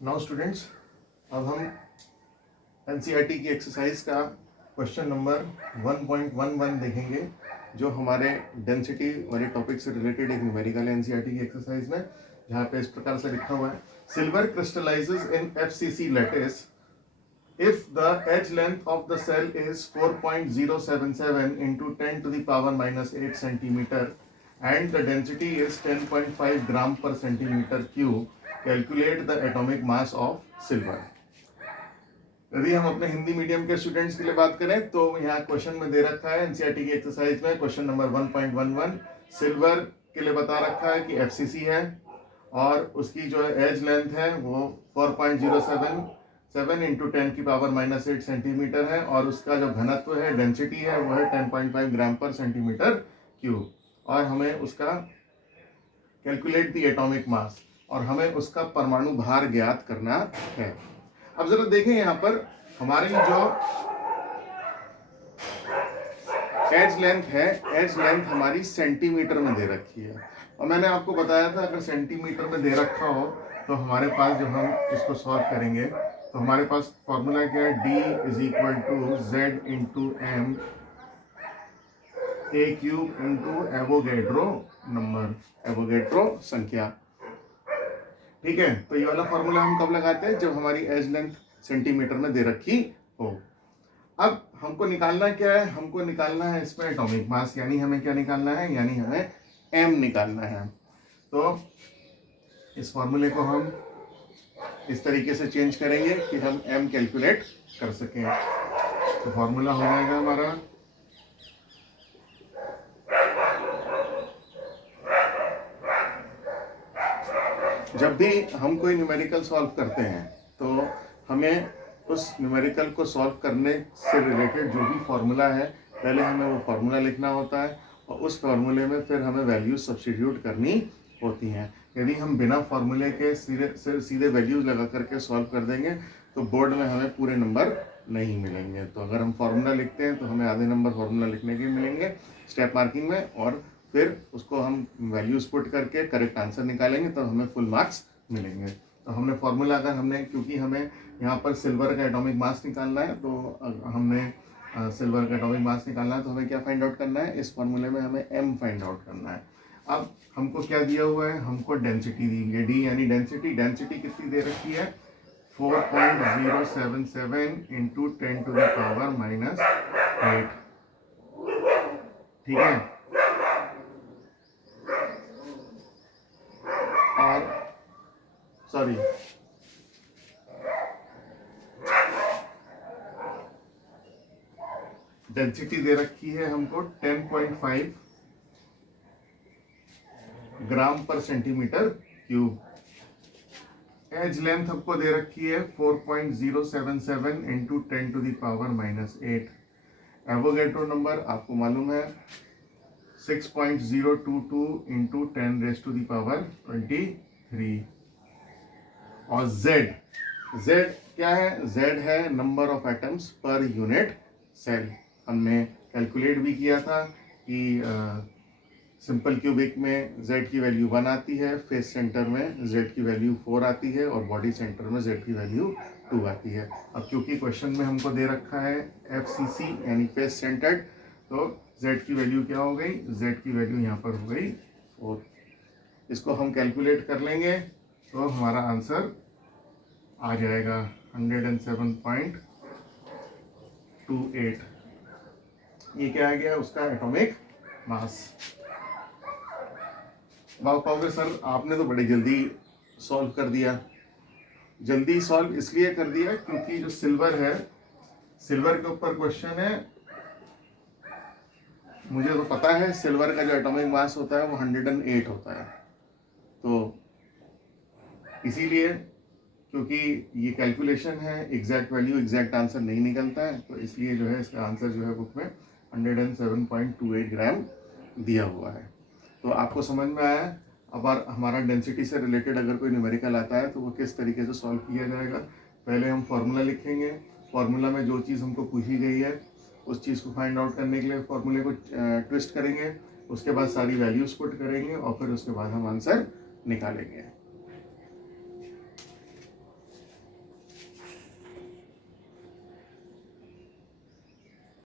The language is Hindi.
नाउ स्टूडेंट्स, अब हम एनसीईआरटी की एक्सरसाइज का क्वेश्चन नंबर 1.11 देखेंगे, जो हमारे डेंसिटी वाले टॉपिक से रिलेटेड एक न्यूमेरिकल है एनसीईआरटी की एक्सरसाइज में, जहाँ पे इस प्रकार से लिखा हुआ है, silver crystallises in FCC lattice if the edge length of the cell is 4.077 into 10 to the power minus 8 centimeter and the density is 10.5 gram per centimeter cube, calculate the atomic mass of silver. यदि हम अपने हिंदी मीडियम के स्टूडेंट्स के लिए बात करें तो यहाँ क्वेश्चन में दे रखा है एनसीईआरटी की एक्सरसाइज में क्वेश्चन नंबर 1.11 सिल्वर के लिए बता रखा है कि एफसीसी है और उसकी जो एज लेंथ है वो 4.077 इंटू 10 की पावर माइनस 8 सेंटीमीटर है और उसका जो घनत्व है डेंसिटी है वो है 10.5 ग्राम पर सेंटीमीटर क्यूब और हमें उसका कैलकुलेट द एटॉमिक मास और हमें उसका परमाणु भार ज्ञात करना है। अब जरा देखें यहाँ पर हमारी जो एज लेंथ है, एज लेंथ हमारी सेंटीमीटर में दे रखी है और मैंने आपको बताया था अगर सेंटीमीटर में दे रखा हो तो हमारे पास जो हम इसको सॉल्व करेंगे तो हमारे पास फॉर्मूला क्या है, d is equal to z into M a cube into Avogadro number, Avogadro संख्या। ठीक है, तो ये वाला फॉर्मूला हम कब लगाते हैं, जब हमारी एज लेंथ सेंटीमीटर में दे रखी हो। अब हमको निकालना क्या है, हमको निकालना है इसमें एटॉमिक मास, यानी हमें क्या निकालना है, यानी हमें m निकालना है। तो इस फॉर्मूले को हम इस तरीके से चेंज करेंगे कि हम m कैलकुलेट कर सकें। तो फॉर्मूला हो जाएगा हमारा जब भी हम कोई न्यूमेरिकल सॉल्व करते हैं तो हमें उस न्यूमेरिकल को सॉल्व करने से रिलेटेड जो भी फॉर्मूला है पहले हमें वो फॉर्मूला लिखना होता है और उस फॉर्मूले में फिर हमें वैल्यूज सब्स्टिट्यूट करनी होती हैं। यदि हम बिना फॉर्मूले के सीधे वैल्यूज लगा करके सॉल्व कर देंगे तो बोर्ड में हमें पूरे नंबर नहीं मिलेंगे। तो अगर हम फॉर्मूला लिखते हैं तो हमें आधे नंबर फॉर्मूला लिखने के मिलेंगे स्टेप मार्किंग में और फिर उसको हम वैल्यूज पुट करके करेक्ट आंसर निकालेंगे तो हमें फुल मार्क्स मिलेंगे। तो हमने फॉर्मूला अगर हमने, क्योंकि हमें यहाँ पर सिल्वर का एटॉमिक मास निकालना है तो हमने सिल्वर का एटॉमिक मास निकालना है तो हमें क्या फाइंड आउट करना है, इस फॉर्मूले में हमें m फाइंड आउट करना है। अब हमको क्या दिया हुआ है, हमको डेंसिटी दी है d, यानी डेंसिटी, डेंसिटी कितनी दे रखी है 4.077 into 10 to the power minus 8। ठीक है, और सॉरी डेंसिटी दे रखी है हमको 10.5 ग्राम पर सेंटीमीटर क्यूब। एज लेंथ हमको दे रखी है 4.077 into 10 to the power minus 8। Avogadro number आपको मालूम है 6.022 into 10 raise to the power 23। और z क्या है, z है number of atoms per unit cell. हमने कैलकुलेट भी किया था कि सिंपल क्यूबिक में z की वैल्यू 1 आती है, फेस सेंटर में z की वैल्यू 4 आती है और बॉडी सेंटर में z की वैल्यू 2 आती है। अब क्योंकि क्वेश्चन में हमको दे रखा है FCC यानी फेस सेंटर्ड, तो z की वैल्यू क्या हो गई, z की वैल्यू यहाँ पर हो गई 4। इसको हम कैलकुलेट कर लेंगे तो हमारा आंसर आ जाएगा 107.28। ये क्या आ गया, उसका एटॉमिक मास। आप कहोगे सर आपने तो बड़ी जल्दी सॉल्व कर दिया। जल्दी सॉल्व इसलिए कर दिया क्योंकि जो सिल्वर है, सिल्वर के ऊपर क्वेश्चन है, मुझे तो पता है सिल्वर का जो एटॉमिक मास होता है वो 108 होता है। तो इसीलिए, क्योंकि ये कैलकुलेशन है, एग्जैक्ट वैल्यू एग्जैक्ट आंसर नहीं निकलता है, तो इसलिए जो है इसका आंसर जो है बुक में 107.28 ग्राम दिया हुआ है। तो आपको समझ में आया। अब हमारा डेंसिटी से रिलेटेड अगर कोई न्यूमेरिकल आता है तो वो किस तरीके से सॉल्व किया जाएगा। पहले हम फॉर्मूला लिखेंगे, फॉर्मूला में जो चीज़ हमको पूछी गई है उस चीज़ को फाइंड आउट करने के लिए फॉर्मूले को ट्विस्ट करेंगे, उसके बाद सारी वैल्यूज पुट करेंगे और फिर उसके बाद हम आंसर निकालेंगे।